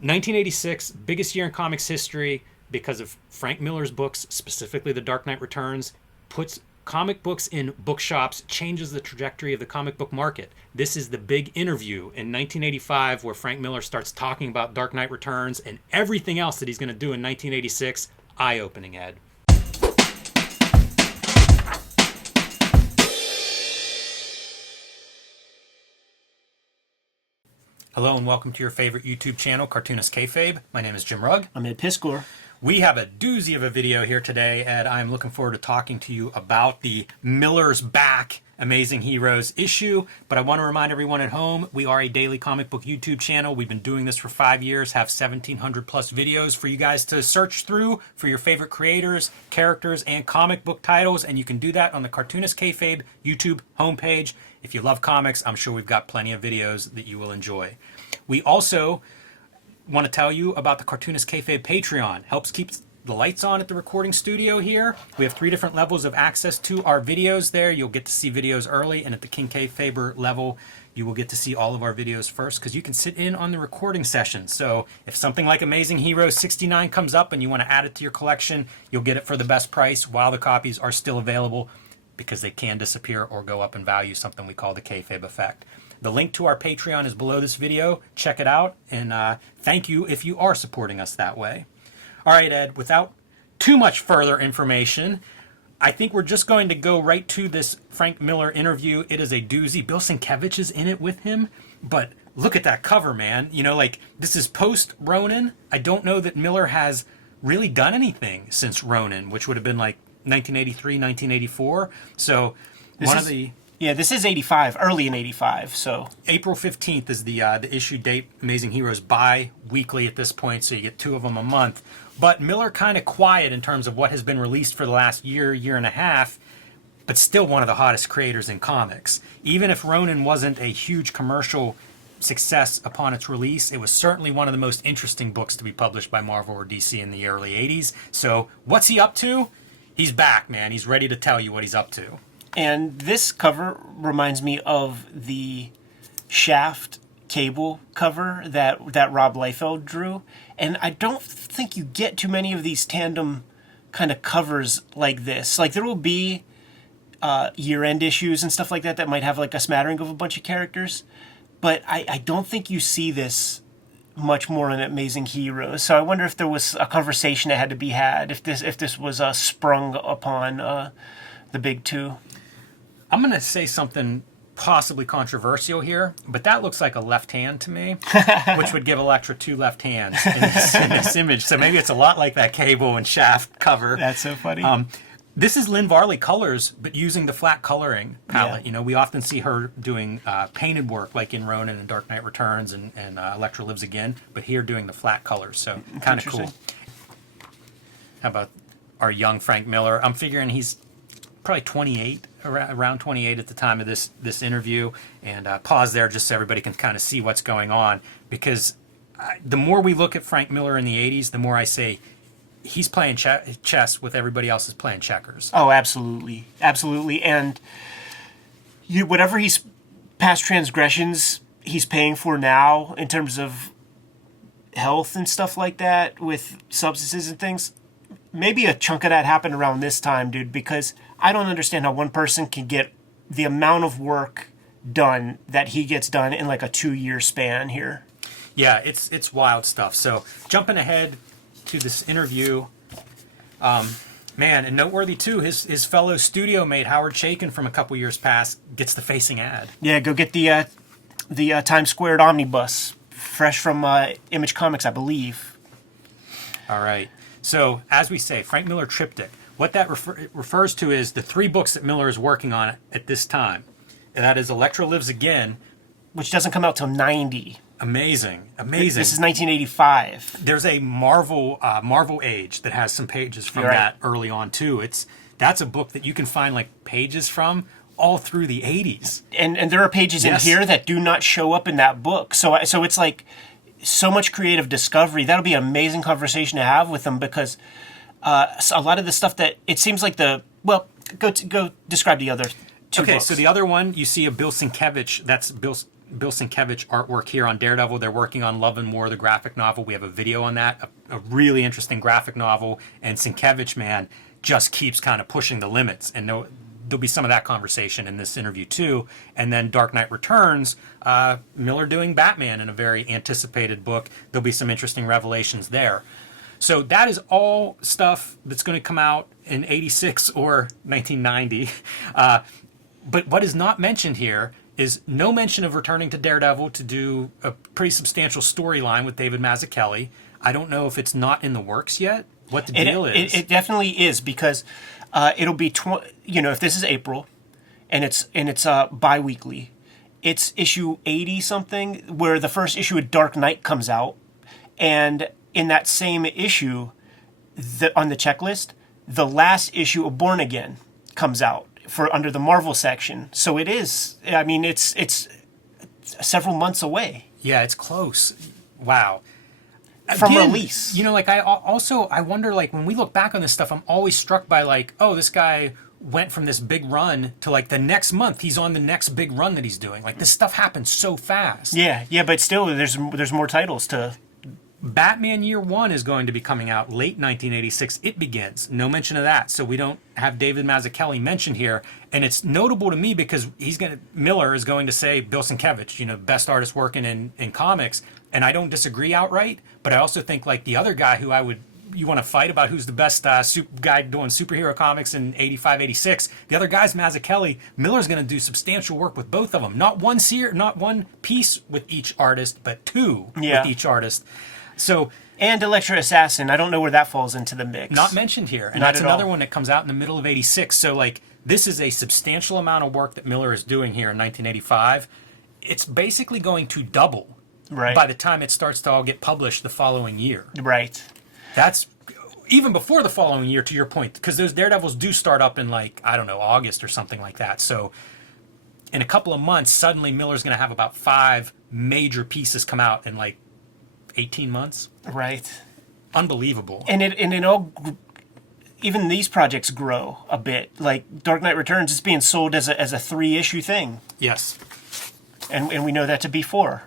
1986, biggest year in comics history because of Frank Miller's books, specifically The Dark Knight Returns, puts comic books in bookshops, changes the trajectory of the comic book market. This is the big interview in 1985 where Frank Miller starts talking about Dark Knight Returns and everything else that he's going to do in 1986. Eye-opening, Ed. Hello and welcome to your favorite YouTube channel, Cartoonist Kayfabe. My name is Jim Rugg. I'm Ed Piscor. We have a doozy of a video here today, Ed. I'm looking forward to talking to you about the Miller's Back Amazing Heroes issue. But I want to remind everyone at home, we are a daily comic book YouTube channel. We've been doing this for 5 years, have 1,700 plus videos for you guys to search through for your favorite creators, characters, and comic book titles. And you can do that on the Cartoonist Kayfabe YouTube homepage. If you love comics, I'm sure we've got plenty of videos that you will enjoy. We also want to tell you about the Cartoonist Kayfabe Patreon. Helps keep the lights on at the recording studio here. We have 3 different levels of access to our videos there. You'll get to see videos early, and at the King Kayfaber level, you will get to see all of our videos first because you can sit in on the recording session. So if something like Amazing Heroes 69 comes up and you want to add it to your collection, you'll get it for the best price while the copies are still available, because they can disappear or go up in value, something we call the Kayfabe effect. The link to our Patreon is below this video. Check it out, and thank you if you are supporting us that way. All right, Ed, without too much further information, I think we're just going to go right to this Frank Miller interview. It is a doozy. Bill Sienkiewicz is in it with him, but look at that cover, man. You know, like, this is post-Ronin. I don't know that Miller has really done anything since Ronin, which would have been like 1983, 1984. So this is 85, early in 85. So April 15th is the issue date. Amazing Heroes bi-weekly at this point, so you get 2 of them a month. But Miller kind of quiet in terms of what has been released for the last year and a half, but still one of the hottest creators in comics. Even if Ronin wasn't a huge commercial success upon its release, it was certainly one of the most interesting books to be published by Marvel or DC in the early 80s. So what's he up to? He's back, man. He's ready to tell you what he's up to. And this cover reminds me of the Shaft Cable cover that Rob Liefeld drew. And I don't think you get too many of these tandem kind of covers like this. Like, there will be year-end issues and stuff like that that might have like a smattering of a bunch of characters. But I don't think you see this much more in Amazing Heroes. So I wonder if there was a conversation that had to be had, if this was sprung upon the big two. I'm going to say something possibly controversial here, but that looks like a left hand to me, which would give Electro 2 left hands in this image. So maybe it's a lot like that Cable and Shaft cover. That's so funny. This is Lynn Varley colors, but using the flat coloring palette. Yeah. You know, we often see her doing painted work, like in Ronin and Dark Knight Returns and Electro Lives Again, but here doing the flat colors, so kind of cool. How about our young Frank Miller? I'm figuring he's probably 28, around 28 at the time of this interview, and pause there just so everybody can kind of see what's going on, because the more we look at Frank Miller in the 80s, the more I say, he's playing chess with everybody else is playing checkers. Oh, absolutely. Absolutely. And whatever he's past transgressions he's paying for now in terms of health and stuff like that with substances and things, maybe a chunk of that happened around this time, dude, because I don't understand how one person can get the amount of work done that he gets done in like a 2-year span here. Yeah, it's wild stuff. So jumping ahead to this interview, man, and noteworthy too, his fellow studio mate Howard Chaykin from a couple years past gets the facing ad. Yeah, go get the Times Squared omnibus, fresh from Image Comics, I believe. All right. So as we say, Frank Miller triptych. What that refers to is the 3 books that Miller is working on at this time. And that is Electro Lives Again, which doesn't come out till 90. Amazing. This is 1985. There's a Marvel Age that has some pages from that early on too. That's a book that you can find like pages from all through the 80s. And there are pages in here that do not show up in that book. So it's like so much creative discovery. That'll be an amazing conversation to have with them, because a lot of the stuff that it seems like go describe the other 2 books. So the other one, you see a Bill Sienkiewicz. That's Bill Bill Sienkiewicz artwork here on Daredevil. They're working on Love and War, the graphic novel. We have a video on that, a really interesting graphic novel. And Sienkiewicz, man, just keeps kind of pushing the limits. And there'll be some of that conversation in this interview too. And then Dark Knight Returns, Miller doing Batman in a very anticipated book. There'll be some interesting revelations there. So that is all stuff that's going to come out in 86 or 1990. But what is not mentioned here is no mention of returning to Daredevil to do a pretty substantial storyline with David Mazzucchelli. I don't know if it's not in the works yet, what the deal is. It definitely is, because it'll be, if this is April and it's bi-weekly, it's issue 80 something where the first issue of Dark Knight comes out, and in that same issue, on the checklist, the last issue of Born Again comes out for under the Marvel section. So it is. I mean, it's several months away. Yeah, it's close. Wow. From release. I wonder, like, when we look back on this stuff, I'm always struck by, like, oh, this guy went from this big run to, like, the next month he's on the next big run that he's doing. Like, this stuff happens so fast. Yeah, but still, there's more titles to... Batman Year One is going to be coming out late 1986. It begins. No mention of that. So we don't have David Mazzucchelli mentioned here. And it's notable to me because Miller is going to say Bill Sienkiewicz, best artist working in comics. And I don't disagree outright, but I also think, like, the other guy who you want to fight about who's the best guy doing superhero comics in 85, 86. The other guy's Mazzucchelli. Miller's going to do substantial work with both of them. Not one piece with each artist, but two with each artist. So, and Electro Assassin, I don't know where that falls into the mix. Not mentioned here. And that's another one that comes out in the middle of 86. So, like, this is a substantial amount of work that Miller is doing here in 1985. It's basically going to double by the time it starts to all get published the following year. Right. That's even before the following year, to your point, because those Daredevils do start up in, like, I don't know, August or something like that. So in a couple of months, suddenly Miller's going to have about 5 major pieces come out in, like, 18 months. Right. Unbelievable. And it all, even these projects grow a bit. Like Dark Knight Returns is being sold as a 3-issue thing. Yes. And we know that to be 4.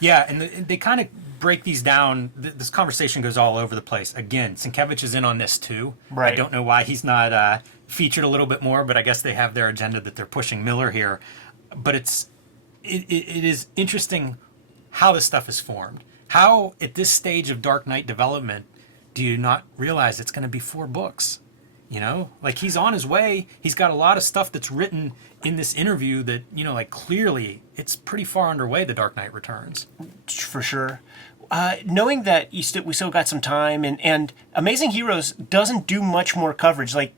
Yeah, and they kind of break these down. This conversation goes all over the place. Again, Sienkiewicz is in on this too. Right. I don't know why he's not featured a little bit more, but I guess they have their agenda that they're pushing Miller here. But it is interesting how this stuff is formed. How, at this stage of Dark Knight development, do you not realize it's going to be 4 books? Like, he's on his way. He's got a lot of stuff that's written in this interview that, like, clearly it's pretty far underway, The Dark Knight Returns. For sure. Knowing that we still got some time, and Amazing Heroes doesn't do much more coverage. Like,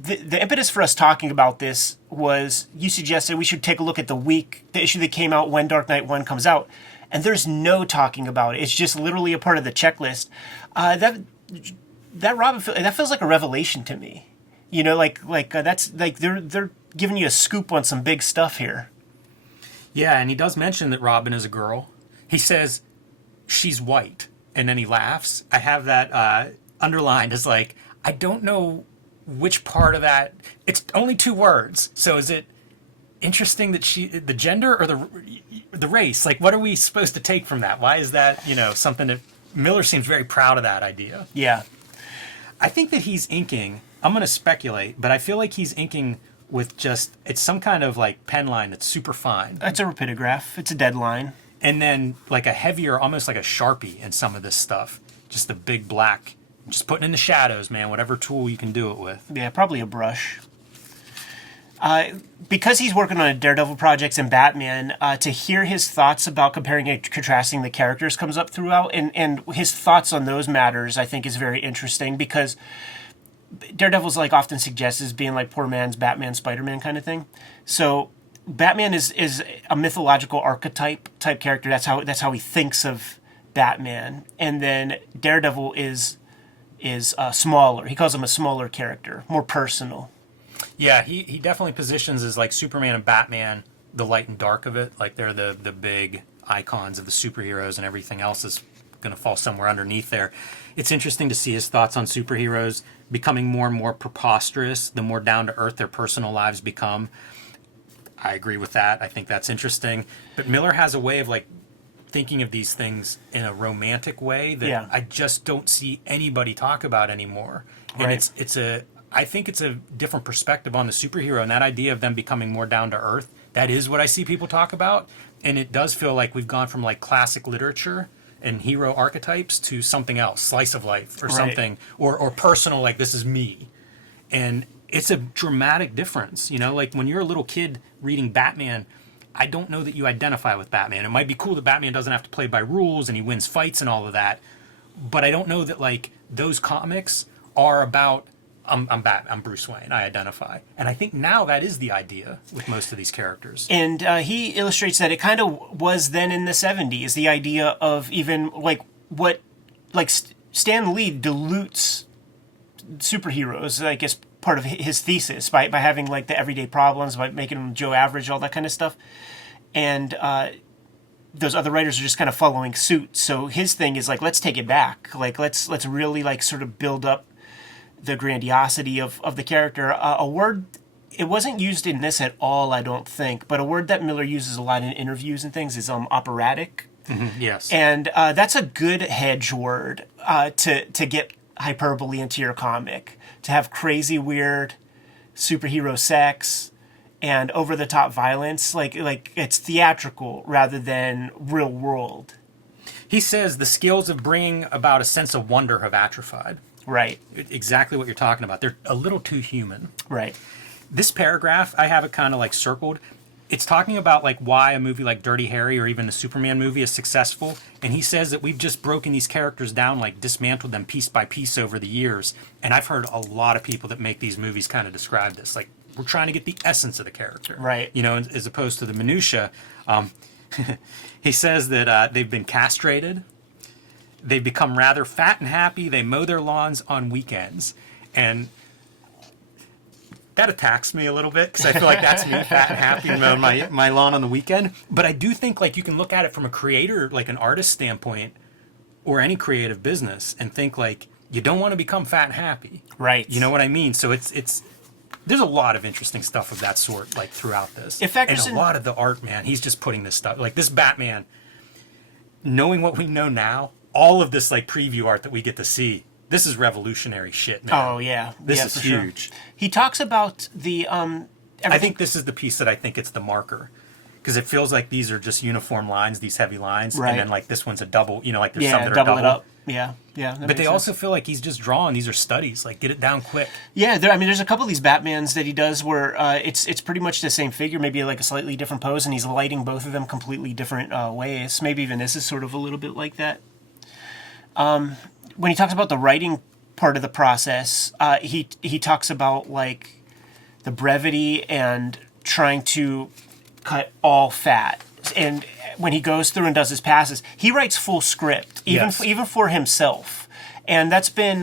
the impetus for us talking about this was you suggested we should take a look at the issue that came out when Dark Knight 1 comes out. And there's no talking about it. It's just literally a part of the checklist. That Robin, that feels like a revelation to me. That's like they're giving you a scoop on some big stuff here. Yeah, and he does mention that Robin is a girl. He says she's white, and then he laughs. I have that underlined as, like, I don't know which part of that. It's only 2 words. So is it interesting that the gender or the race? Like, what are we supposed to take from that? Why is that, something that Miller seems very proud of that idea? Yeah. I think that he's inking, I'm going to speculate, but I feel like he's inking with it's some kind of, like, pen line that's super fine. It's a rapidograph. It's a deadline. And then, like, a heavier, almost like a Sharpie in some of this stuff. Just the big black. Just putting in the shadows, man, whatever tool you can do it with. Yeah, probably a brush. Because he's working on Daredevil projects and Batman, to hear his thoughts about comparing and contrasting the characters comes up throughout, and his thoughts on those matters, I think, is very interesting, because Daredevil's, like, often suggested as being like poor man's Batman, Spider-Man kind of thing. So Batman is a mythological archetype type character. That's how he thinks of Batman, and then Daredevil is smaller. He calls him a smaller character, more personal. Yeah, he definitely positions as, like, Superman and Batman, the light and dark of it. Like, they're the big icons of the superheroes, and everything else is going to fall somewhere underneath there. It's interesting to see his thoughts on superheroes becoming more and more preposterous the more down to earth their personal lives become. I agree with that. I think that's interesting. But Miller has a way of like thinking of these things in a romantic way that I just don't see anybody talk about anymore. And I think it's a different perspective on the superhero, and that idea of them becoming more down to earth. That is what I see people talk about, and it does feel like we've gone from like classic literature and hero archetypes to something else, slice of life or something, or personal, like this is me. And it's a dramatic difference, you know, like when you're a little kid reading Batman, I don't know that you identify with Batman. It might be cool that Batman doesn't have to play by rules and he wins fights and all of that, but I don't know that like those comics are about I'm Bruce Wayne, I identify. And I think now that is the idea with most of these characters. And he illustrates that it kind of was then in the 70s, the idea of even like what, like Stan Lee dilutes superheroes, I guess part of his thesis by having like the everyday problems, by making them Joe Average, all that kind of stuff. And those other writers are just kind of following suit. So his thing is like, let's take it back. Like, let's really like sort of build up the grandiosity of the character. A word, it wasn't used in this at all, I don't think, but a word that Miller uses a lot in interviews and things is operatic. Mm-hmm, yes. And that's a good hedge word to get hyperbole into your comic, to have crazy, weird superhero sex and over-the-top violence. Like it's theatrical rather than real world. He says the skills of bringing about a sense of wonder have atrophied. Right. Exactly what you're talking about. They're a little too human. Right. This paragraph, I have it kind of like circled. It's talking about like why a movie like Dirty Harry or even the Superman movie is successful. And he says that we've just broken these characters down, like dismantled them piece by piece over the years. And I've heard a lot of people that make these movies kind of describe this. Like, we're trying to get the essence of the character. Right. You know, as opposed to the minutia. He says that they've been castrated. They've become rather fat and happy. They mow their lawns on weekends. And that attacks me a little bit because I feel like that's me, fat and happy, and mowing my lawn on the weekend. But I do think like you can look at it from a creator, like an artist standpoint, or any creative business, and think like you don't want to become fat and happy. Right. You know what I mean? So it's there's a lot of interesting stuff of that sort like throughout this. It factors and a lot of the art, man. He's just putting this stuff like this Batman. Knowing what we know now, all of this like preview art that we get to see. This is revolutionary shit, man. Oh, yeah. This is huge. Sure. He talks about the... I think this is the piece that I think it's the marker. Because it feels like these are just uniform lines, these heavy lines. Right. And then like this one's a double, you know, like there's some that are double double. it up. Yeah. But they also feel like he's just drawing. These are studies. Like, get it down quick. Yeah, there's a couple of these Batmans that he does where it's pretty much the same figure, maybe like a slightly different pose, and he's lighting both of them completely different ways. Maybe even this is sort of a little bit like that. When he talks about the writing part of the process, he talks about like the brevity and trying to cut all fat. And when he goes through and does his passes, he writes full script, even for himself. And that's been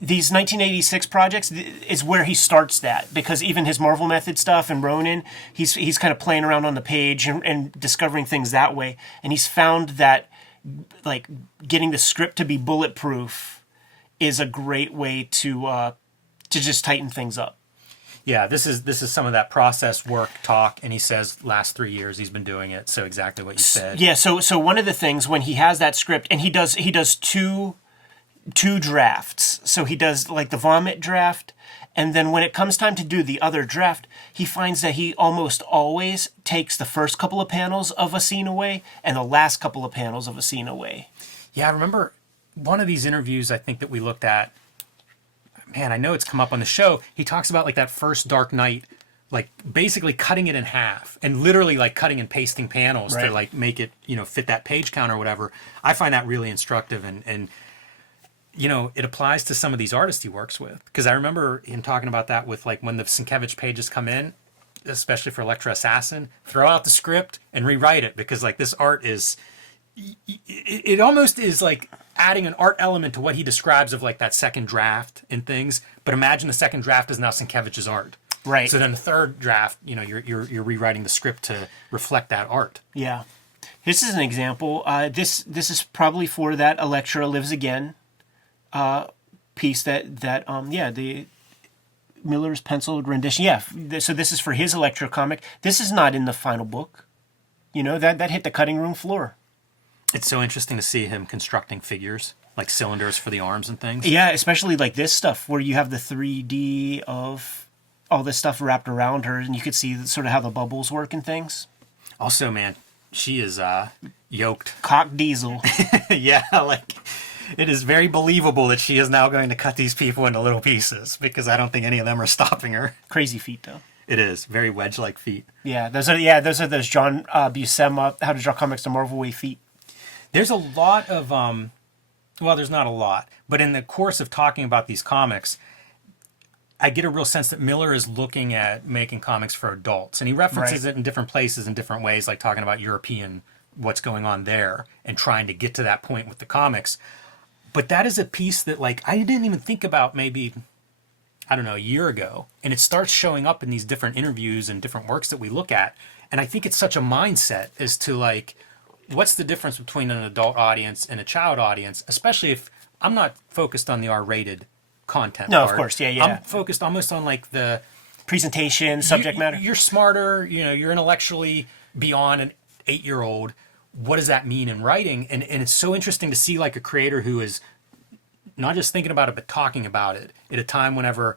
these 1986 projects is where he starts that, because even his Marvel Method stuff and Ronin, he's kind of playing around on the page and discovering things that way. And he's found that like getting the script to be bulletproof is a great way to just tighten things up. Yeah, this is some of that process work talk, and he says last 3 years he's been doing it. So exactly what you said. Yeah. So one of the things when he has that script, and he does two drafts. So he does like the vomit draft, and then when it comes time to do the other draft, he finds that he almost always takes the first couple of panels of a scene away and the last couple of panels of a scene away. Yeah, I remember one of these interviews I think that we looked at. Man, I know it's come up on the show. He talks about like that first Dark Knight, like basically cutting it in half and literally like cutting and pasting panels to like make it, you know, fit that page count or whatever. I find that really instructive, and you know, it applies to some of these artists he works with. Because I remember him talking about that with like when the Sienkiewicz pages come in, especially for Electro Assassin, throw out the script and rewrite it, because like this art is, it almost is like adding an art element to what he describes of like that second draft and things. But imagine the second draft is now Sienkiewicz's art. Right. So then the third draft, you know, you're rewriting the script to reflect that art. Yeah. This is an example. This is probably for that Electra Lives Again piece the Miller's penciled rendition. Yeah, so this is for his Electro comic. This is not in the final book. You know, that hit the cutting room floor. It's so interesting to see him constructing figures, like cylinders for the arms and things. Yeah, especially like this stuff where you have the 3D of all this stuff wrapped around her, and you could see sort of how the bubbles work and things. Also, man, she is yoked. Cock diesel. Yeah, like, it is very believable that she is now going to cut these people into little pieces, because I don't think any of them are stopping her. Crazy feet, though. It is. Very wedge-like feet. Yeah, those are those John Buscema, How to Draw Comics the Marvel Way feet. There's a lot of, well, there's not a lot, but in the course of talking about these comics, I get a real sense that Miller is looking at making comics for adults. And he references it in different places in different ways, like talking about European, what's going on there, and trying to get to that point with the comics. But that is a piece that, like, I didn't even think about maybe, I don't know, a year ago. And it starts showing up in these different interviews and different works that we look at. And I think it's such a mindset as to, like, what's the difference between an adult audience and a child audience, especially if I'm not focused on the R-rated content No, part. of course, yeah. I'm focused almost on, like, the presentation, subject matter. You're smarter, you know, you're intellectually beyond an 8-year-old. What does that mean in writing? And it's so interesting to see, like, a creator who is not just thinking about it, but talking about it at a time whenever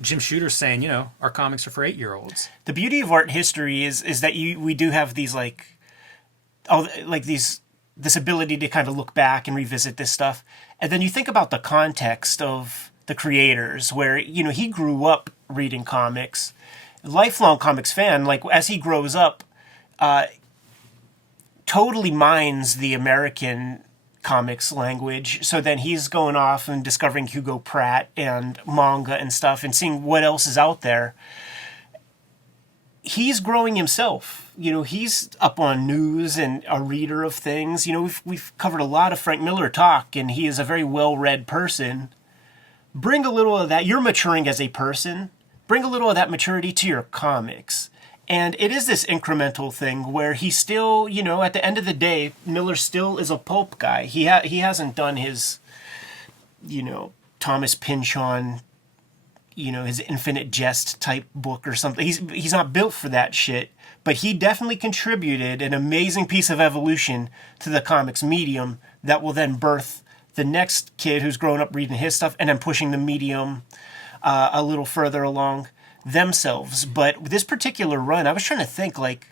Jim Shooter's saying, you know, our comics are for 8-year-olds. The beauty of art history is that we do have these, like, this ability to kind of look back and revisit this stuff. And then you think about the context of the creators, where, you know, he grew up reading comics, lifelong comics fan. Like, as he grows up, totally mines the American comics language. So then he's going off and discovering Hugo Pratt and manga and stuff and seeing what else is out there. He's growing himself. You know, he's up on news and a reader of things. You know, we've covered a lot of Frank Miller talk, and he is a very well-read person. Bring a little of that. You're maturing as a person. Bring a little of that maturity to your comics. And it is this incremental thing where he still, you know, at the end of the day, Miller still is a pulp guy. He hasn't done his, you know, Thomas Pynchon, you know, his Infinite Jest type book or something. He's not built for that shit, but he definitely contributed an amazing piece of evolution to the comics medium that will then birth the next kid who's grown up reading his stuff and then pushing the medium a little further along themselves. But this particular run, I was trying to think, like,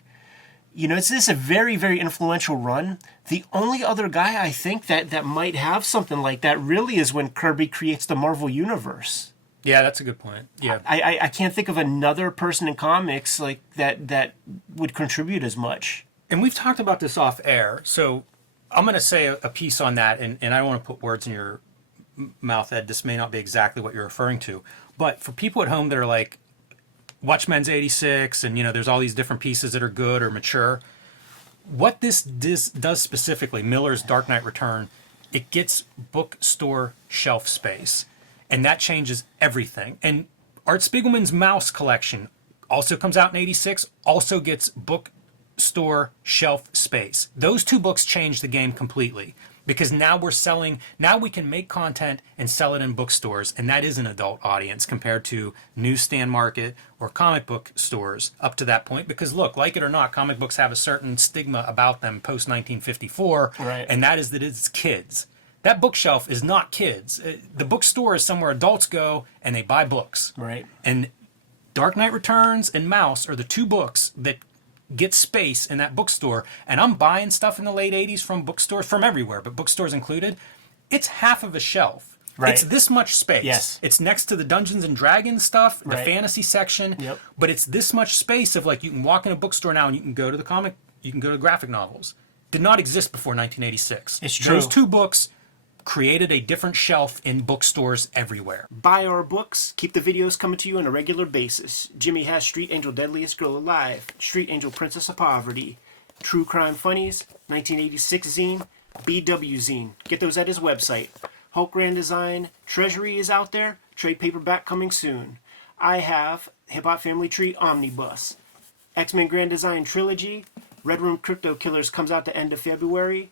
you know, it's a very, very influential run. The only other guy I think that might have something like that really is when Kirby creates the Marvel Universe. Yeah, that's a good point. Yeah, I can't think of another person in comics like that would contribute as much. And we've talked about this off air, so I'm going to say a piece on that, and I don't want to put words in your mouth, Ed. This may not be exactly what you're referring to, but for people at home that are like, Watchmen's 86, and, you know, there's all these different pieces that are good or mature. What this does specifically, Miller's Dark Knight Return, it gets bookstore shelf space. And that changes everything. And Art Spiegelman's Mouse collection also comes out in 86, also gets bookstore shelf space. Those two books change the game completely. Because now we can make content and sell it in bookstores, and that is an adult audience compared to newsstand market or comic book stores up to that point. Because look, like it or not, comic books have a certain stigma about them post 1954, right. And that is that it's kids. That bookshelf is not kids. The bookstore is somewhere adults go and they buy books. Right. And Dark Knight Returns and Mouse are the two books that get space in that bookstore. And I'm buying stuff in the late 80s from bookstores, from everywhere, but bookstores included. It's half of a shelf. Right. It's this much space. Yes. It's next to the Dungeons and Dragons stuff, the Right. fantasy section. Yep. But it's this much space of, like, you can walk in a bookstore now and you can go to the comic, you can go to graphic novels. Did not exist before 1986. It's true. Those two books created a different shelf in bookstores everywhere. Buy our books. Keep the videos coming to you on a regular basis. Jimmy has Street Angel Deadliest Girl Alive, Street Angel Princess of Poverty, True Crime Funnies, 1986 zine, BW zine. Get those at his website. Hulk Grand Design, Treasury is out there. Trade paperback coming soon. I have Hip Hop Family Tree Omnibus. X-Men Grand Design Trilogy. Red Room Crypto Killers comes out the end of February.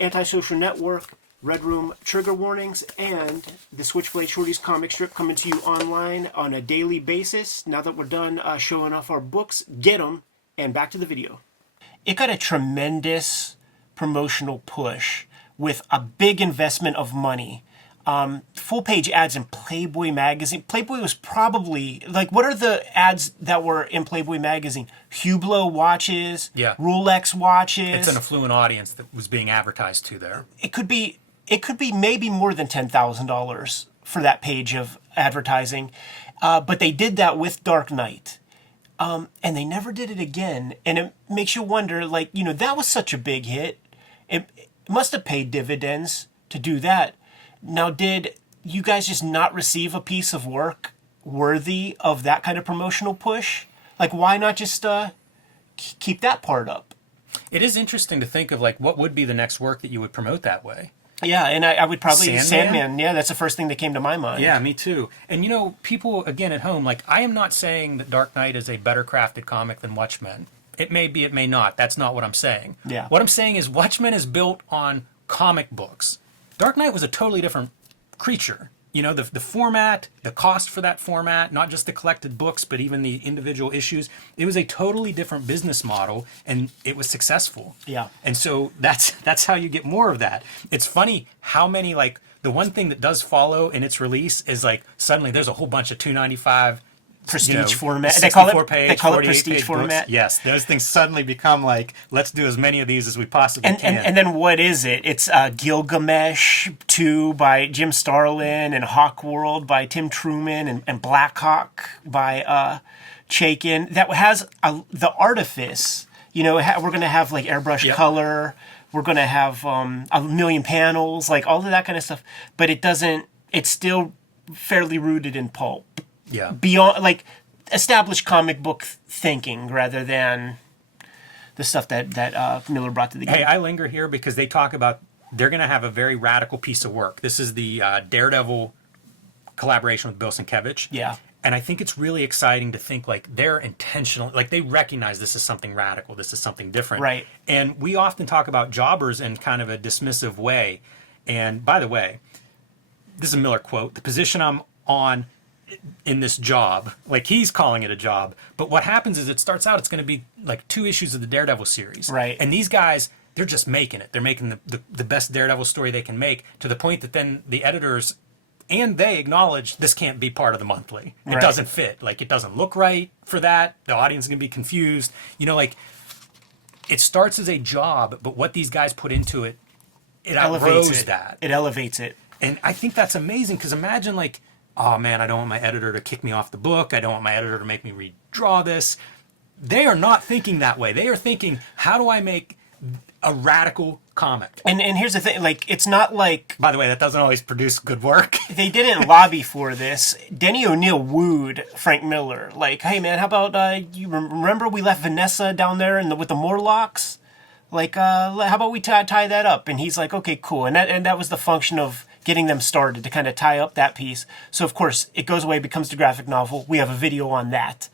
Antisocial Network. Red Room trigger warnings, and the Switchblade Shorties comic strip coming to you online on a daily basis. Now that we're done showing off our books, get them, and back to the video. It got a tremendous promotional push with a big investment of money. Full page ads in Playboy magazine. Playboy was probably, like, what are the ads that were in Playboy magazine? Hublot watches, Yeah. Rolex watches. It's an affluent audience that was being advertised to there. It could be maybe more than $10,000 for that page of advertising. But they did that with Dark Knight. And they never did it again. And it makes you wonder, like, you know, that was such a big hit. It must have paid dividends to do that. Now, did you guys just not receive a piece of work worthy of that kind of promotional push? Like, why not just keep that part up? It is interesting to think of, like, what would be the next work that you would promote that way. Yeah, and I would probably... Sandman? Yeah, that's the first thing that came to my mind. Yeah, me too. And, you know, people, again, at home, like, I am not saying that Dark Knight is a better crafted comic than Watchmen. It may be, it may not. That's not what I'm saying. Yeah. What I'm saying is Watchmen is built on comic books. Dark Knight was a totally different creature. You know, the format, the cost for that format, not just the collected books, but even the individual issues. It was a totally different business model, and it was successful. Yeah. And so that's how you get more of that. It's funny how many, like, the one thing that does follow in its release is, like, suddenly there's a whole bunch of $2.95 prestige format. They call it prestige format. Books. Yes, those things suddenly become like, let's do as many of these as we possibly can. And then what is it? It's Gilgamesh 2 by Jim Starlin, and Hawkworld by Tim Truman, and Black Hawk by Chaykin. That has the artifice. You know, we're going to have like airbrush color. We're going to have a million panels, like all of that kind of stuff. But it doesn't. It's still fairly rooted in pulp. Yeah. Beyond, like, established comic book thinking rather than the stuff that Miller brought to the game. Hey, I linger here because they talk about they're going to have a very radical piece of work. This is the Daredevil collaboration with Bill Sienkiewicz. Yeah. And I think it's really exciting to think, like, they're intentional, like, they recognize this is something radical, this is something different. Right. And we often talk about jobbers in kind of a dismissive way. And by the way, this is a Miller quote, the position I'm on in this job, like, he's calling it a job, but what happens is it starts out, it's going to be like 2 issues of the Daredevil series, right? And these guys, they're just making it, they're making the best Daredevil story they can make, to the point that then the editors and they acknowledge this can't be part of the monthly. It doesn't fit, like, it doesn't look right for that, the audience is going to be confused, you know, like, it starts as a job, but what these guys put into it, it outgrows that. It elevates it. And I think that's amazing, because imagine, like, oh man, I don't want my editor to kick me off the book. I don't want my editor to make me redraw this. They are not thinking that way. They are thinking, how do I make a radical comic? And here's the thing, like, it's not like... By the way, that doesn't always produce good work. They didn't lobby for this. Denny O'Neil wooed Frank Miller. Like, hey man, how about, you remember we left Vanessa down there with the Morlocks? Like, how about we tie that up? And he's like, okay, cool. And that was the function of getting them started, to kind of tie up that piece. So, of course, it goes away, becomes the graphic novel. We have a video on that.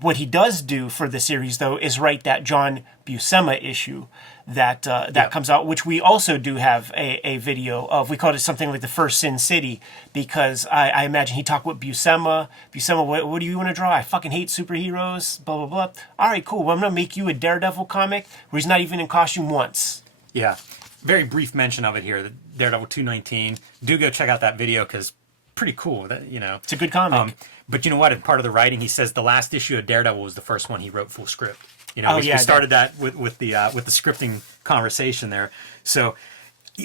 What he does do for the series, though, is write that John Buscema issue that comes out, which we also do have a video of. We called it something like the first Sin City, because I imagine he talked with Buscema. Buscema, what do you want to draw? I fucking hate superheroes, blah, blah, blah. All right, cool. Well, I'm going to make you a Daredevil comic where he's not even in costume once. Yeah. Very brief mention of it here, the Daredevil 219. Do go check out that video, because pretty cool. That, you know, it's a good comic. But you know what? In part of the writing, he says the last issue of Daredevil was the first one he wrote full script. You know, we started that with the scripting conversation there. So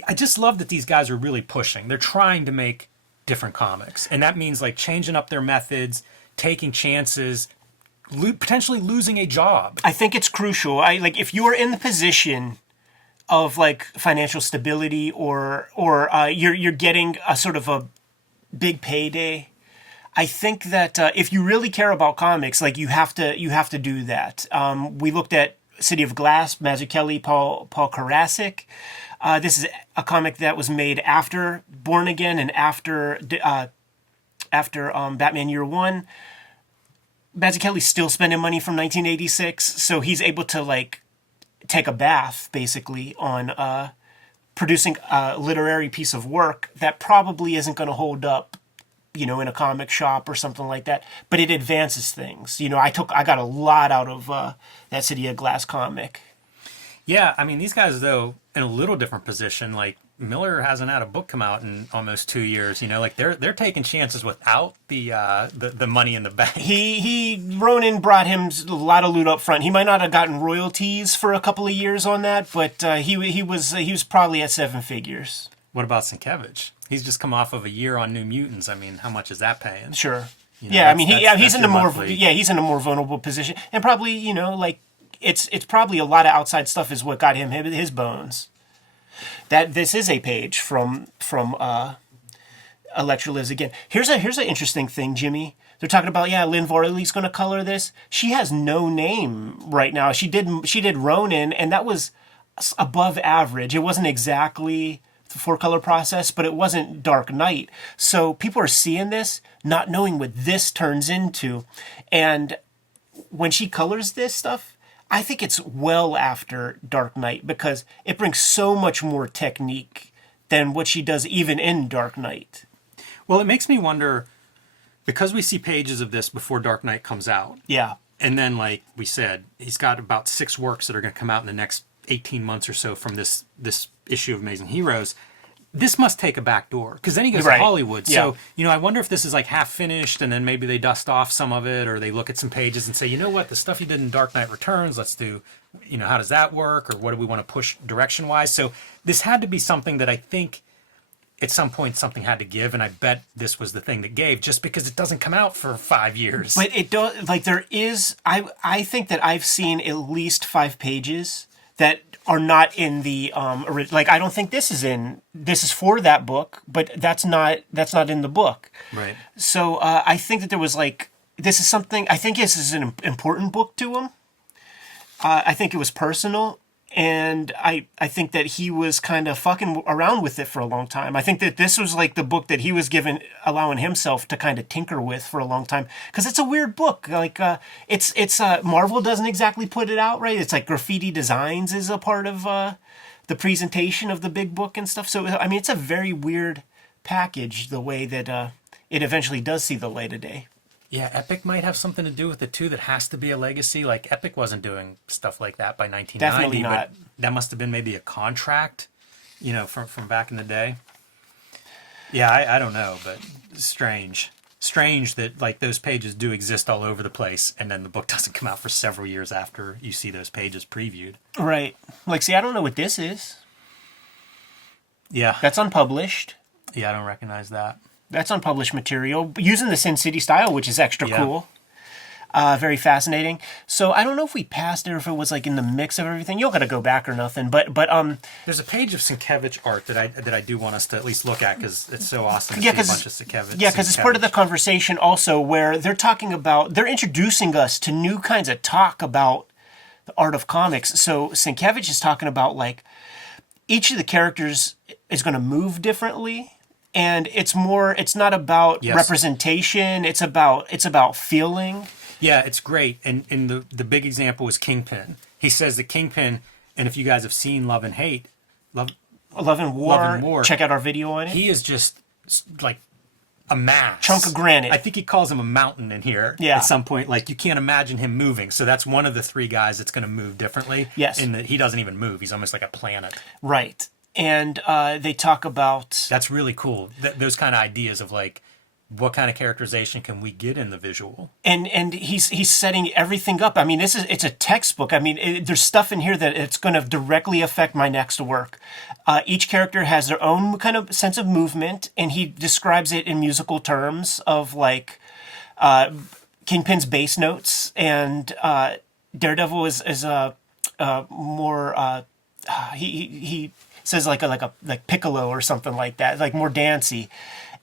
I just love that these guys are really pushing. They're trying to make different comics, and that means, like, changing up their methods, taking chances, potentially losing a job. I think it's crucial. Like, if you are in the position of, like, financial stability, or you're getting a sort of a big payday, I think that if you really care about comics, like, you have to do that. We looked at City of Glass, Mazzucchelli, Paul Karasik. This is a comic that was made after Born Again and after Batman Year One. Mazzucchelli's still spending money from 1986, so he's able to, like, take a bath, basically, on producing a literary piece of work that probably isn't going to hold up, in a comic shop or something like that, but it advances things. I got a lot out of that City of Glass comic. Yeah, I mean, these guys, though, in a little different position. Like, Miller hasn't had a book come out in almost 2 years. Like they're taking chances without the money in the bank. Ronin brought him a lot of loot up front. He might not have gotten royalties for a couple of years on that, but he was probably at 7 figures. What about Sienkiewicz? He's just come off of a year on New Mutants. I mean, how much is that paying? Sure. He's in a more vulnerable position, and probably it's probably a lot of outside stuff is what got him his bones. That this is a page from Electro Lives Again. Here's an interesting thing, Jimmy. They're talking about Lynn Vorley's going to color this. She has no name right now. She did Ronin, and that was above average. It wasn't exactly the 4-color process, but it wasn't Dark Knight. So people are seeing this, not knowing what this turns into, and when she colors this stuff, I think it's well after Dark Knight because it brings so much more technique than what she does even in Dark Knight. Well, it makes me wonder, because we see pages of this before Dark Knight comes out. Yeah. And then, like we said, he's got about 6 works that are going to come out in the next 18 months or so from this issue of Amazing Heroes. This must take a back door, because then he goes to Hollywood. Yeah. So, I wonder if this is like half finished and then maybe they dust off some of it, or they look at some pages and say, you know what, the stuff you did in Dark Knight Returns, let's do, how does that work? Or what do we want to push direction-wise? So this had to be something that I think at some point something had to give, and I bet this was the thing that gave, just because it doesn't come out for 5 years. But it don't, there is, I think that I've seen at least 5 pages that are not in the I don't think this is for that book, but that's not in the book. Right. So I think that there was this is something, I think this is an important book to him. I think it was personal, and I think that he was kind of fucking around with it for a long time. I think that this was the book that he was allowing himself to kind of tinker with for a long time, because it's a weird book. It's Marvel doesn't exactly put it out right. It's Graffiti Designs is a part of the presentation of the big book and stuff. So I mean, it's a very weird package the way that it eventually does see the light of day. Yeah, Epic might have something to do with it too. That has to be a legacy. Like, Epic wasn't doing stuff like that by 1990. Definitely not. But that must have been maybe a contract, from back in the day. Yeah, I don't know, but strange that those pages do exist all over the place, and then the book doesn't come out for several years after you see those pages previewed. Right. See, I don't know what this is. Yeah, that's unpublished. Yeah, I don't recognize that. That's unpublished material, using the Sin City style, which is extra cool. Very fascinating. So I don't know if we passed it or if it was in the mix of everything. You don't got to go back or nothing, but there's a page of Sienkiewicz art that I do want us to at least look at, because it's so awesome to see a bunch of Sienkiewicz. Yeah, because it's part of the conversation also, where they're introducing us to new kinds of talk about the art of comics. So Sienkiewicz is talking about each of the characters is going to move differently. And it's not about representation. It's about feeling. Yeah, it's great. And the big example is Kingpin. He says that Kingpin, and if you guys have seen Love and War, check out our video on it. He is just a mass. Chunk of granite. I think he calls him a mountain in here at some point. You can't imagine him moving. So that's one of the 3 guys that's going to move differently. Yes. In that he doesn't even move. He's almost like a planet. Right. And they talk about... That's really cool. Those kind of ideas of what kind of characterization can we get in the visual? And he's setting everything up. I mean, it's a textbook. I mean, there's stuff in here that it's going to directly affect my next work. Each character has their own kind of sense of movement, and he describes it in musical terms of Kingpin's bass notes, and Daredevil is a more he says like piccolo or something like that, more dancey.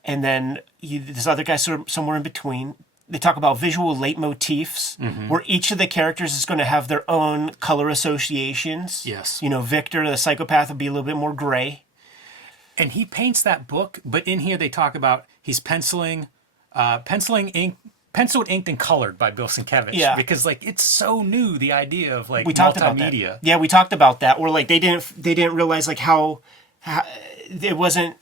And then this other guy somewhere in between. They talk about visual leitmotifs, where each of the characters is going to have their own color associations. Yes. Victor, the psychopath, will be a little bit more gray. And he paints that book, but in here they talk about he's penciled, inked, and colored by Bill Sienkiewicz. Yeah. Because it's so new, the idea of we talked multimedia. About that. Yeah, we talked about that. Where they didn't realize how It wasn't.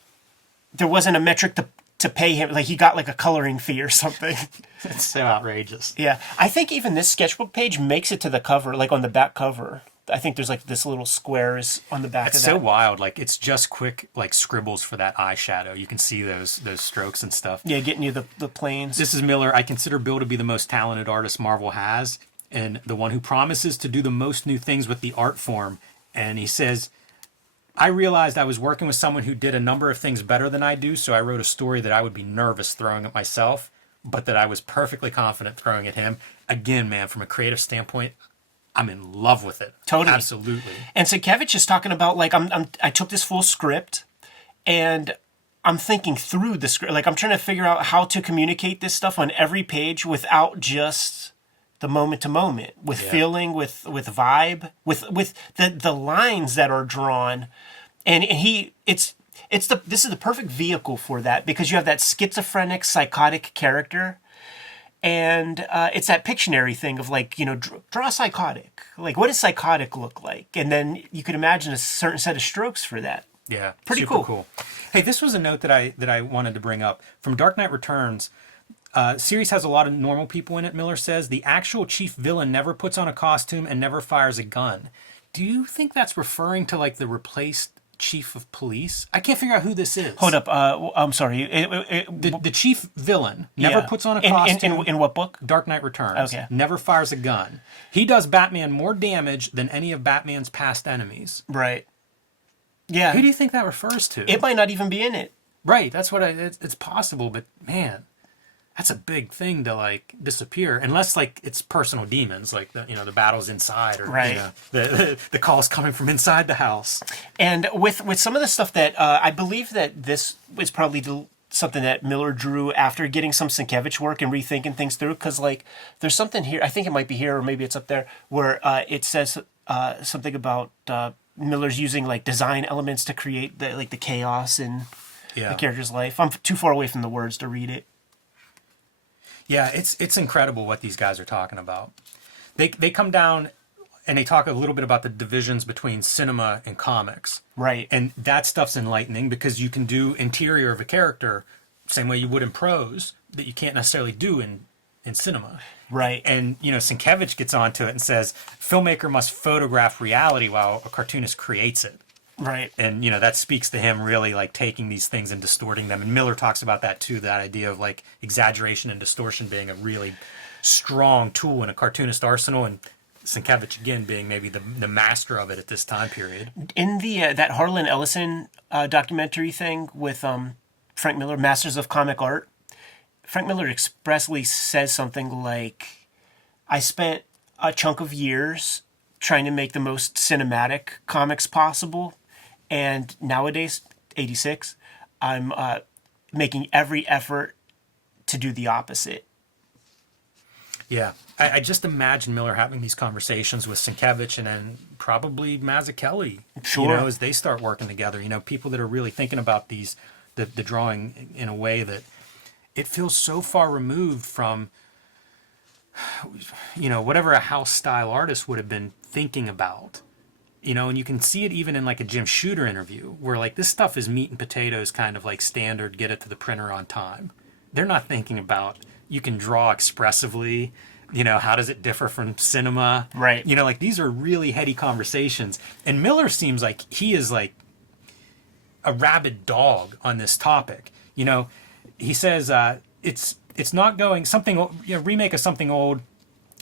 There wasn't a metric to pay him. Like he got like a coloring fee or something. It's so outrageous. Yeah, I think even this sketchbook page makes it to the cover, like on the back cover. I think there's like this little squares on the back It's of that. so wild. Like it's just quick like scribbles for that eyeshadow. You can see those strokes and stuff. Yeah, getting you the planes. This is Miller. I consider Bill to be the most talented artist Marvel has, and the one who promises to do the most new things with the art form. And he says, I realized I was working with someone who did a number of things better than I do, so I wrote a story that I would be nervous throwing at myself, but that I was perfectly confident throwing at him. Again, man, from a creative standpoint, I'm in love with it. Totally. Absolutely. And Sienkiewicz is talking about like I took this full script and I'm thinking through the script. Like I'm trying to figure out how to communicate this stuff on every page without just the moment to moment, with feeling, with vibe, with the lines that are drawn. And this is the perfect vehicle for that, because you have that schizophrenic, psychotic character. And it's that Pictionary thing of like, draw psychotic. Like, what does psychotic look like? And then you could imagine a certain set of strokes for that. Yeah, Pretty super cool. Hey, this was a note that I wanted to bring up from Dark Knight Returns. Series has a lot of normal people in it. Miller says the actual chief villain never puts on a costume and never fires a gun. Do you think that's referring to like the replaced chief of police? I can't figure out who this is. Hold up. I'm sorry. The chief villain never puts on a costume. In what book? Dark Knight Returns. Okay. Never fires a gun. He does Batman more damage than any of Batman's past enemies. Right. Yeah. Who do you think that refers to? It might not even be in it. Right. That's what it's possible, but man, that's a big thing to like disappear, unless like it's personal demons, like the battle's inside, or right. The call's coming from inside the house. And with some of the stuff that I believe that this is probably something that Miller drew after getting some Sienkiewicz work and rethinking things through, because like there's something here. I think it might be here, or maybe it's up there, where it says something about Miller's using like design elements to create the chaos in the character's life. I'm too far away from the words to read it. Yeah, it's incredible what these guys are talking about. They come down and they talk a little bit about the divisions between cinema and comics. Right. And that stuff's enlightening, because you can do interior of a character same way you would in prose that you can't necessarily do in cinema. Right. And, Sienkiewicz gets onto it and says, filmmaker must photograph reality while a cartoonist creates it. Right. And, that speaks to him really like taking these things and distorting them. And Miller talks about that too, that idea of like exaggeration and distortion being a really strong tool in a cartoonist arsenal, and Sienkiewicz again being maybe the master of it at this time period. In the that Harlan Ellison documentary thing with Frank Miller, Masters of Comic Art, Frank Miller expressly says something like, I spent a chunk of years trying to make the most cinematic comics possible. And nowadays, 86, I'm making every effort to do the opposite. Yeah. I just imagine Miller having these conversations with Sienkiewicz and then probably Mazzucchelli. Sure. As they start working together. People that are really thinking about the drawing in a way that it feels so far removed from, whatever a house style artist would have been thinking about. And you can see it even in like a Jim Shooter interview, where like this stuff is meat and potatoes, kind of like standard, get it to the printer on time. They're not thinking about, you can draw expressively, how does it differ from cinema? Right. Like these are really heady conversations. And Miller seems like he is like a rabid dog on this topic. He says it's not going, remake of something old,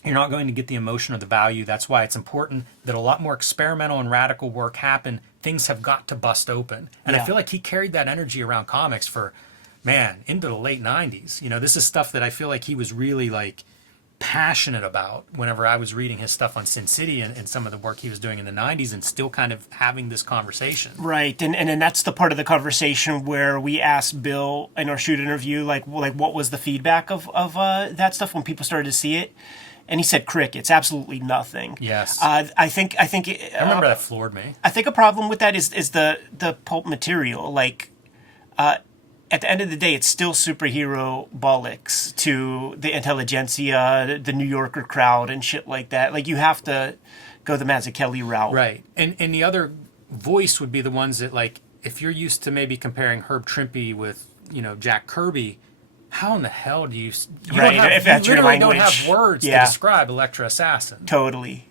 you're not going to get the emotion or the value. That's why it's important that a lot more experimental and radical work happen. Things have got to bust open. And I feel like he carried that energy around comics for, into the late 90s. This is stuff that I feel like he was really like passionate about whenever I was reading his stuff on Sin City and some of the work he was doing in the 90s, and still kind of having this conversation. Right. And then that's the part of the conversation where we asked Bill in our shoot interview, like what was the feedback of that stuff when people started to see it? And he said crickets, absolutely nothing. Yes. I think I remember that floored me. I think a problem with that is the pulp material. Like, at the end of the day, it's still superhero bollocks to the intelligentsia, the New Yorker crowd, and shit like that. Like, you have to go the Mazzucchelli route. Right. And the other voice would be the ones that, like, if you're used to maybe comparing Herb Trimpe with, Jack Kirby, how in the hell do you Right, if that's your literally language. don't have words to describe Electro Assassin. Totally.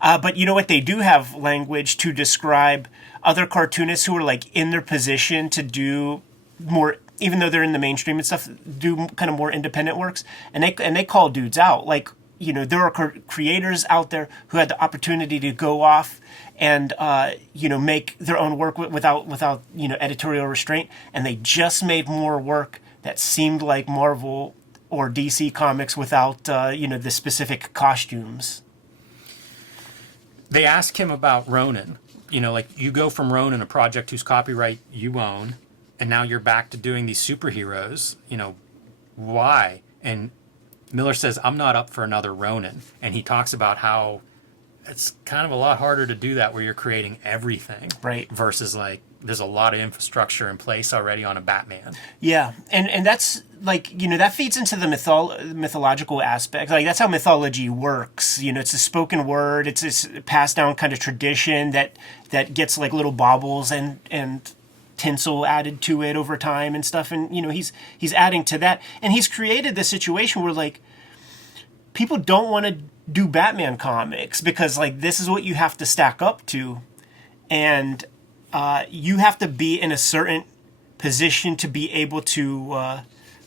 But you know what? They do have language to describe other cartoonists who are like in their position to do more, even though they're in the mainstream and stuff, do kind of more independent works, and they call dudes out. Like, there are creators out there who had the opportunity to go off and make their own work without editorial restraint, and they just made more work that seemed like Marvel or DC Comics without the specific costumes. They ask him about Ronin. Like, you go from Ronin, a project whose copyright you own, and now you're back to doing these superheroes. Why? And Miller says, I'm not up for another Ronin. And he talks about how it's kind of a lot harder to do that where you're creating everything. Right. Versus, like, there's a lot of infrastructure in place already on a Batman. Yeah, and that's, like, that feeds into the mythological aspect. Like, that's how mythology works. It's a spoken word. It's this passed down kind of tradition that gets, like, little baubles and tinsel added to it over time and stuff. And, he's adding to that. And he's created this situation where, like, people don't want to do Batman comics because, like, this is what you have to stack up to. And you have to be in a certain position to be able to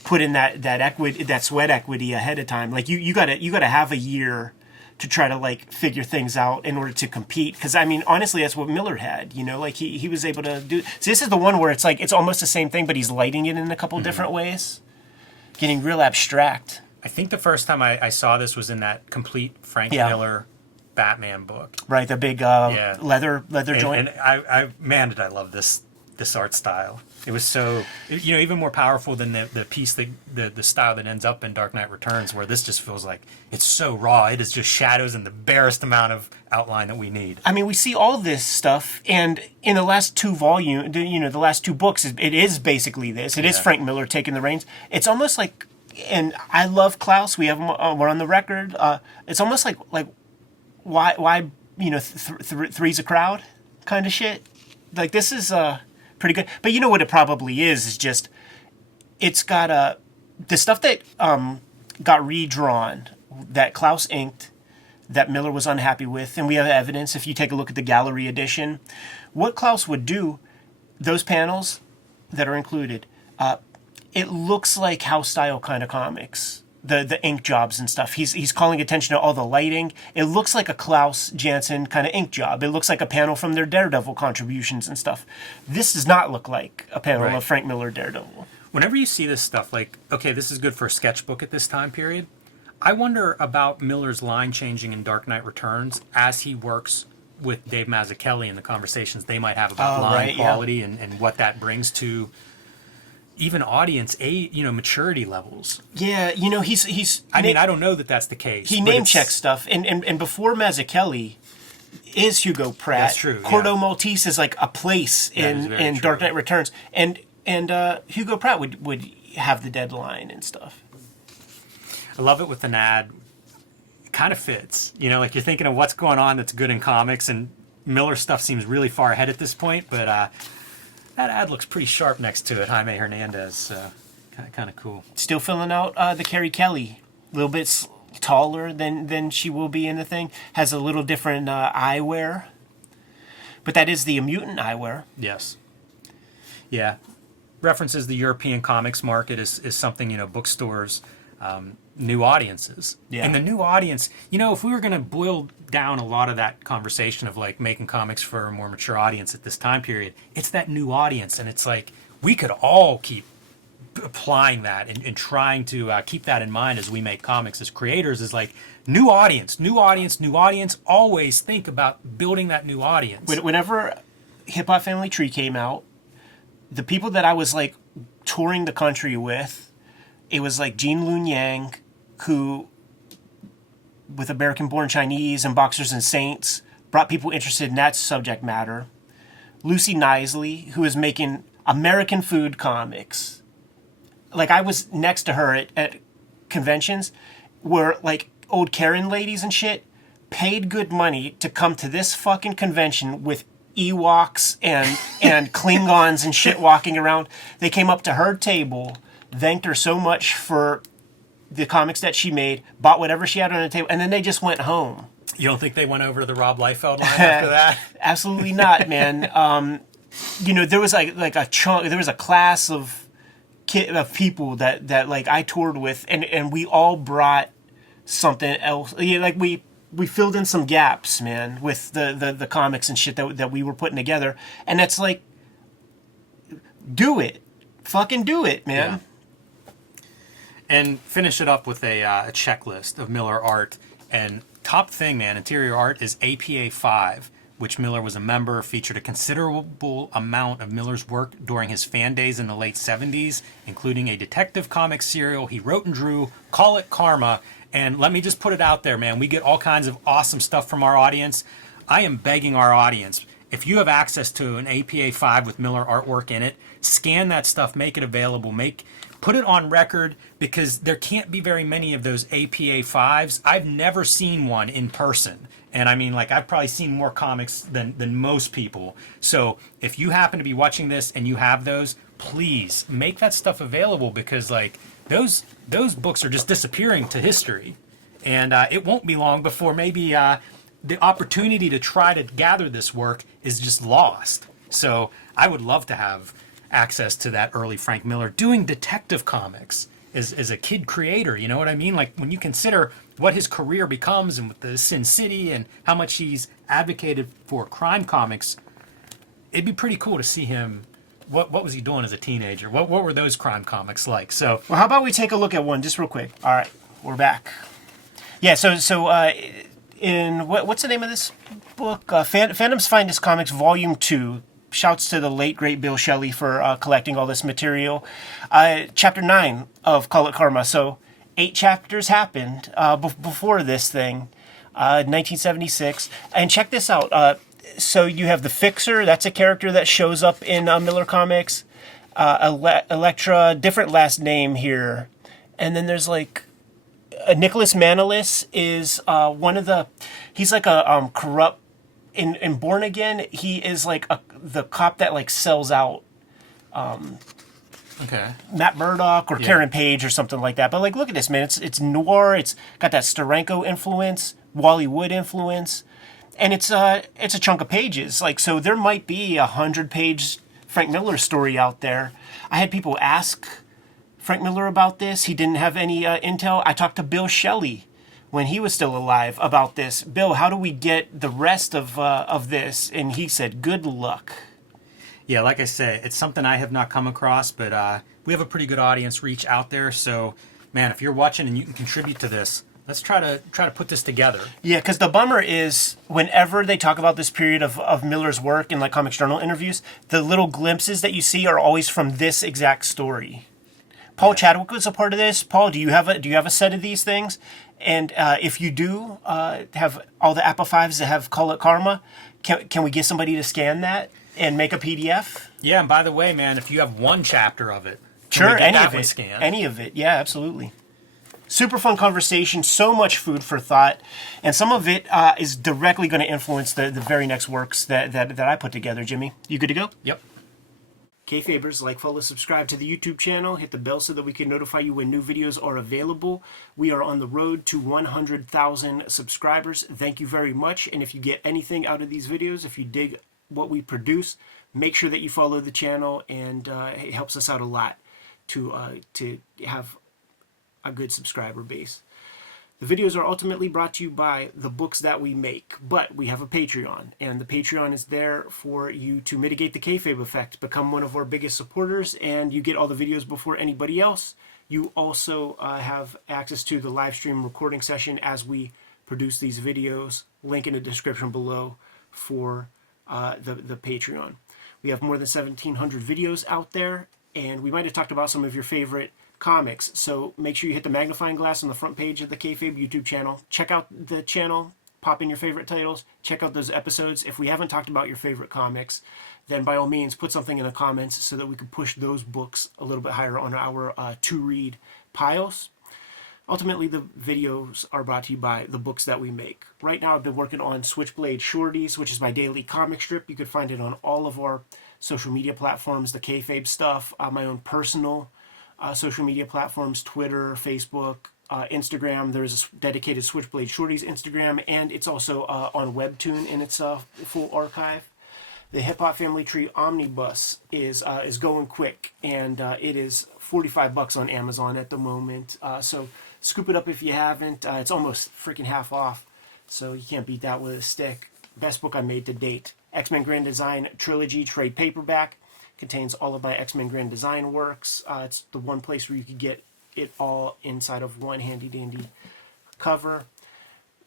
put in that equity, that sweat equity ahead of time. Like, you gotta have a year to try to, like, figure things out in order to compete. Because, I mean, honestly, that's what Miller had. Like, he was able to do. So this is the one where it's like it's almost the same thing, but he's lighting it in a couple different ways, getting real abstract. I think the first time I saw this was in that complete Frank Miller Batman book. Right, the big leather joint. And I man, did I love this art style. It was so, even more powerful than the piece, the style that ends up in Dark Knight Returns, where this just feels like it's so raw. It is just shadows and the barest amount of outline that we need. I mean, we see all this stuff, and in the last two volumes, the last two books, it is basically this. It is Frank Miller taking the reins. It's almost like, and I love Klaus. We're on the record. It's almost like why three's a crowd kind of shit. Like, this is pretty good. But what it probably is just it's got the stuff that got redrawn that Klaus inked that Miller was unhappy with, and we have evidence if you take a look at the gallery edition. What Klaus would do, those panels that are included, it looks like house style kind of comics. The ink jobs and stuff. He's calling attention to all the lighting. It looks like a Klaus Janson kind of ink job. It looks like a panel from their Daredevil contributions and stuff. This does not look like a panel of Frank Miller Daredevil. Whenever you see this stuff, like, okay, this is good for a sketchbook at this time period, I wonder about Miller's line changing in Dark Knight Returns as he works with Dave Mazzucchelli and the conversations they might have about line quality and what that brings to even audience maturity levels. Yeah, he's. I mean, I don't know that that's the case. He name checks stuff, and before Mazzucchelli is Hugo Pratt. That's true. Cordo Maltese is like a place in Dark Knight Returns, and Hugo Pratt would have the deadline and stuff. I love it with an ad. It kind of fits, like you're thinking of what's going on that's good in comics, and Miller stuff seems really far ahead at this point, but. That ad looks pretty sharp next to it. Jaime Hernandez, kind of cool. Still filling out the Carrie Kelly. A little bit taller than she will be in the thing. Has a little different eyewear. But that is the mutant eyewear. Yes. Yeah. References the European comics market is something, bookstores, new audiences. Yeah. And the new audience, if we were going to boil down a lot of that conversation of, like, making comics for a more mature audience at this time period, it's that new audience. And it's like, we could all keep applying that and trying to keep that in mind as we make comics as creators, is like, new audience. Always think about building that new audience. Whenever Hip Hop Family Tree came out, the people that I was, like, touring the country with, it was like Gene Luen Yang, who, with American Born Chinese and Boxers and Saints, brought people interested in that subject matter. Lucy Knisley, who is making American food comics. Like, I was next to her at conventions where, like, old Karen ladies and shit paid good money to come to this fucking convention with Ewoks and Klingons and shit walking around. They came up to her table, thanked her so much for the comics that she made, bought whatever she had on the table, and then they just went home. You don't think they went over to the Rob Liefeld line after that? Absolutely not, man. There was like a chunk. There was a class of people that like I toured with, and we all brought something else. Like we filled in some gaps, man, with the comics and shit that we were putting together, and that's like, do it, fucking do it, man. Yeah. And finish it up with a checklist of Miller art. And top thing, man, interior art is APA 5, which Miller was a member, featured a considerable amount of Miller's work during his fan days in the late 70s, including a Detective Comics serial he wrote and drew, Call It Karma. And let me just put it out there, man, we get all kinds of awesome stuff from our audience. I am begging our audience, if you have access to an APA 5 with Miller artwork in it, scan that stuff, make it available, put it on record, because there can't be very many of those APA 5s. I've never seen one in person. And I mean, like, I've probably seen more comics than most people. So if you happen to be watching this and you have those, please make that stuff available, because like those books are just disappearing to history. And it won't be long before maybe the opportunity to try to gather this work is just lost. So I would love to have access to that early Frank Miller doing Detective Comics as a kid creator, you know what I mean? Like, when you consider what his career becomes and with the Sin City and how much he's advocated for crime comics, it'd be pretty cool to see him. What was he doing as a teenager? What were those crime comics like? So, well, how about we take a look at one just real quick? All right, we're back. Yeah, so in what's the name of this book? Phantom's Finest Comics, Volume 2. Shouts to the late, great Bill Shelley for collecting all this material. Chapter 9 of Call It Karma. So 8 chapters happened before this thing, 1976. And check this out. So you have the Fixer. That's a character that shows up in Miller Comics. Electra, different last name here. And then there's like... Nicholas Manolis is one of the... He's like a corrupt... In Born Again, he is like the cop that like sells out Matt Murdock or Karen Page or something like that. But like, look at this, man. It's noir. It's got that Steranko influence, Wally Wood influence, and it's a chunk of pages. Like, so there might be 100-page Frank Miller story out there. I had people ask Frank Miller about this. He didn't have any intel. I talked to Bill Shelley when he was still alive about this. Bill, how do we get the rest of this? And he said, good luck. Yeah, like I say, it's something I have not come across, but we have a pretty good audience reach out there. So, man, if you're watching and you can contribute to this, let's try to put this together. Yeah, because the bummer is whenever they talk about this period of Miller's work in like Comics Journal interviews, the little glimpses that you see are always from this exact story. Paul Chadwick was a part of this. Paul, do you have a set of these things? And if you do have all the APA 5s that have Call It Karma, can we get somebody to scan that and make a PDF? Yeah, and by the way, man, if you have one chapter of it, sure, any of it, yeah, absolutely. Super fun conversation, so much food for thought, and some of it is directly going to influence the very next works that I put together. Jimmy, you good to go? Yep. Kayfabers, like, follow, subscribe to the YouTube channel. Hit the bell so that we can notify you when new videos are available. We are on the road to 100,000 subscribers. Thank you very much. And if you get anything out of these videos, if you dig what we produce, make sure that you follow the channel, and it helps us out a lot to have a good subscriber base. The videos are ultimately brought to you by the books that we make, but we have a Patreon, and the Patreon is there for you to mitigate the kayfabe effect, become one of our biggest supporters, and you get all the videos before anybody else. You also have access to the live stream recording session as we produce these videos. Link in the description below for the Patreon. We have more than 1,700 videos out there, and we might have talked about some of your favorite comics, so make sure you hit the magnifying glass on the front page of the Kayfabe YouTube channel. Check out the channel, pop in your favorite titles, check out those episodes. If we haven't talked about your favorite comics, then by all means put something in the comments so that we can push those books a little bit higher on our to-read piles. Ultimately, the videos are brought to you by the books that we make. Right now, I've been working on Switchblade Shorties, which is my daily comic strip. You can find it on all of our social media platforms, the Kayfabe stuff, my own personal social media platforms, Twitter, Facebook, Instagram. There's a dedicated Switchblade Shorties Instagram, and it's also on Webtoon in its full archive. The Hip Hop Family Tree Omnibus is going quick, and it is $45 on Amazon at the moment. So scoop it up if you haven't. It's almost freaking half off, so you can't beat that with a stick. Best book I made to date. X-Men Grand Design Trilogy trade paperback. Contains all of my X-Men Grand Design works. It's the one place where you could get it all inside of one handy-dandy cover.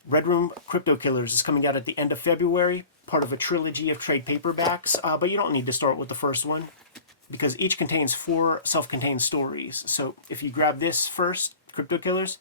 Red Room Crypto Killers is coming out at the end of February, part of a trilogy of trade paperbacks, but you don't need to start with the first one because each contains 4 self-contained stories. So if you grab this first, Crypto Killers,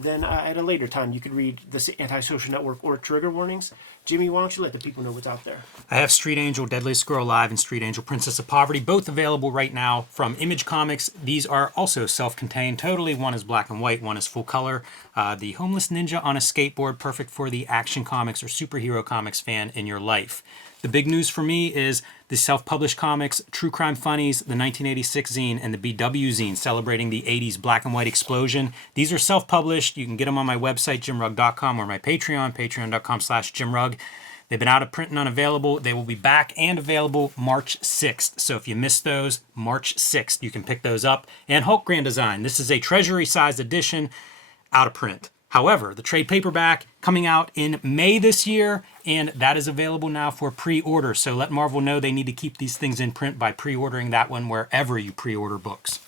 then at a later time you could read the Antisocial Network or Trigger Warnings. Jimmy, why don't you let the people know what's out there? I have Street Angel, Deadliest Girl Alive, and Street Angel, Princess of Poverty, both available right now from Image Comics. These are also self-contained totally. One is black and white, one is full color. The Homeless Ninja on a Skateboard, perfect for the action comics or superhero comics fan in your life. The big news for me is the self-published comics, True Crime Funnies, the 1986 zine, and the BW zine celebrating the 80s black and white explosion. These are self-published. You can get them on my website, jimrugg.com, or my Patreon, patreon.com/jimrugg. They've been out of print and unavailable. They will be back and available March 6th. So if you missed those, March 6th, you can pick those up. And Hulk Grand Design. This is a treasury-sized edition, out of print. However, the trade paperback coming out in May this year, and that is available now for pre-order. So let Marvel know they need to keep these things in print by pre-ordering that one wherever you pre-order books.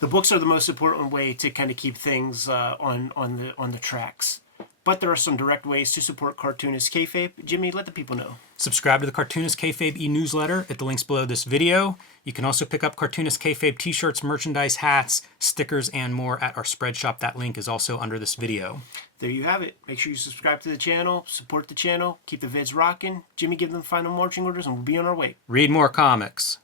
The books are the most important way to kind of keep things on the tracks. But there are some direct ways to support Cartoonist Kayfabe. Jimmy, let the people know. Subscribe to the Cartoonist Kayfabe e-newsletter at the links below this video. You can also pick up Cartoonist Kayfabe t-shirts, merchandise, hats, stickers, and more at our spread shop. That link is also under this video. There you have it. Make sure you subscribe to the channel, support the channel, keep the vids rocking. Jimmy, give them final marching orders, and we'll be on our way. Read more comics.